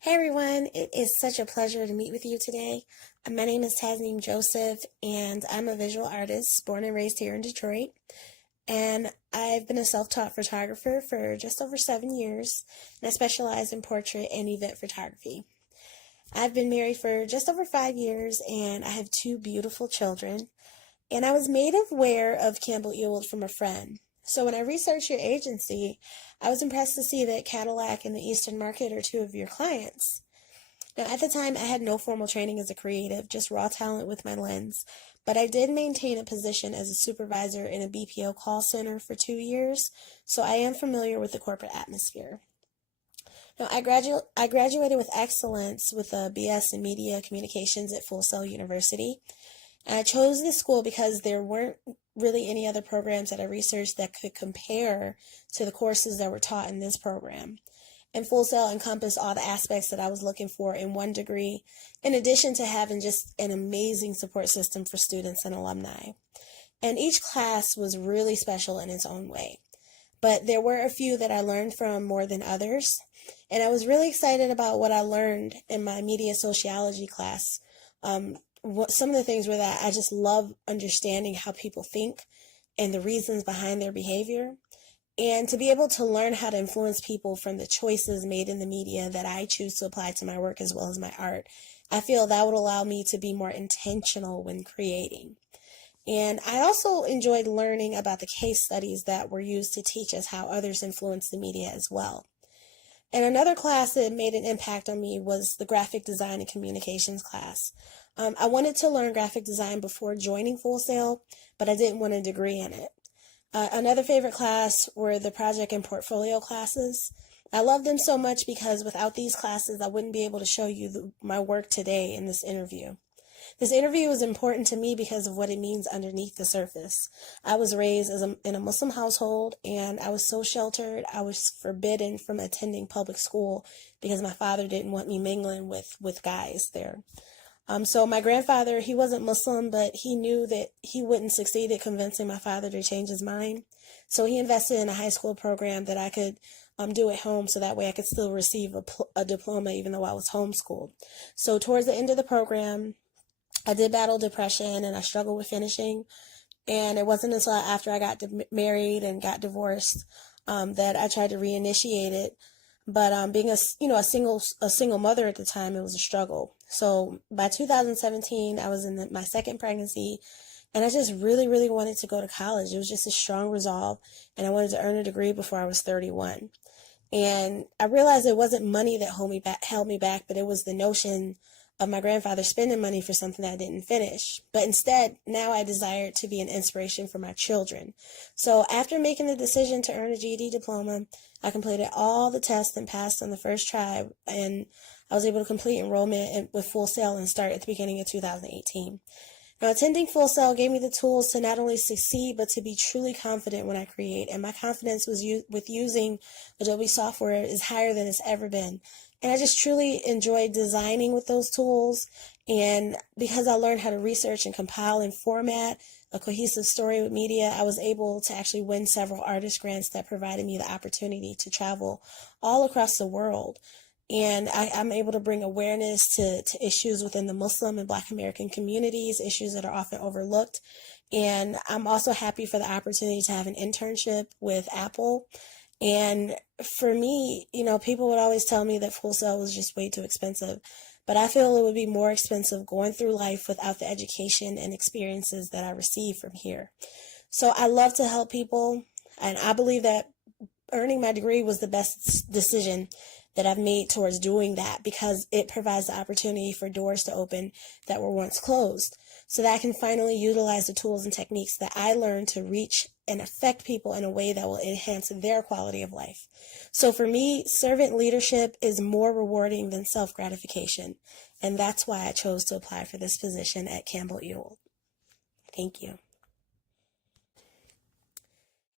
Hey everyone, it is such a pleasure to meet with you today. My name is Tasneem Joseph, and I'm a visual artist born and raised here in Detroit. And I've been a self-taught photographer for just over 7 years, and I specialize in portrait and event photography. I've been married for just over 5 years, and I have two beautiful children. And I was made aware of Campbell Ewald from a friend. So when I researched your agency, I was impressed to see that Cadillac and the Eastern Market are two of your clients. Now, at the time, I had no formal training as a creative, just raw talent with my lens, but I did maintain a position as a supervisor in a BPO call center for 2 years, so I am familiar with the corporate atmosphere. Now, I graduated with excellence with a BS in Media Communications at Full Sail University. I chose this school because there weren't really any other programs that I researched that could compare to the courses that were taught in this program. And Full Sail encompassed all the aspects that I was looking for in one degree, in addition to having just an amazing support system for students and alumni. And each class was really special in its own way. But there were a few that I learned from more than others. And I was really excited about what I learned in my media sociology class. Some of the things were that I just love understanding how people think and the reasons behind their behavior. And to be able to learn how to influence people from the choices made in the media that I choose to apply to my work as well as my art, I feel that would allow me to be more intentional when creating. And I also enjoyed learning about the case studies that were used to teach us how others influence the media as well. And another class that made an impact on me was the graphic design and communications class. I wanted to learn graphic design before joining Full Sail, but I didn't want a degree in it. Another favorite class were the project and portfolio classes. I love them so much because without these classes, I wouldn't be able to show you my work today in this interview. This interview is important to me because of what it means underneath the surface. I was raised in a Muslim household, and I was so sheltered. I was forbidden from attending public school because my father didn't want me mingling with guys there. So my grandfather, he wasn't Muslim, but he knew that he wouldn't succeed at convincing my father to change his mind. So he invested in a high school program that I could do at home, so that way I could still receive a diploma even though I was homeschooled. So towards the end of the program, I did battle depression and I struggled with finishing. And it wasn't until after I got married and got divorced that I tried to reinitiate it. But being a single mother at the time, it was a struggle. So by 2017, I was in my second pregnancy, and I just really, really wanted to go to college. It was just a strong resolve, and I wanted to earn a degree before I was 31. And I realized it wasn't money that held me back, but it was the notion of my grandfather spending money for something that I didn't finish. But instead, now I desired to be an inspiration for my children. So after making the decision to earn a GED diploma, I completed all the tests and passed on the first try, and I was able to complete enrollment with Full Sail and start at the beginning of 2018. Now, attending Full Sail gave me the tools to not only succeed, but to be truly confident when I create. And my confidence with using Adobe software is higher than it's ever been. And I just truly enjoyed designing with those tools. And because I learned how to research and compile and format a cohesive story with media, I was able to actually win several artist grants that provided me the opportunity to travel all across the world. And I'm able to bring awareness to issues within the Muslim and Black American communities, issues that are often overlooked. And I'm also happy for the opportunity to have an internship with Apple. And for me, people would always tell me that Full Sail was just way too expensive. But I feel it would be more expensive going through life without the education and experiences that I received from here. So I love to help people, and I believe that earning my degree was the best decision that I've made towards doing that, because it provides the opportunity for doors to open that were once closed, so that I can finally utilize the tools and techniques that I learned to reach and affect people in a way that will enhance their quality of life. So for me, servant leadership is more rewarding than self-gratification, and that's why I chose to apply for this position at Campbell Ewald. Thank you.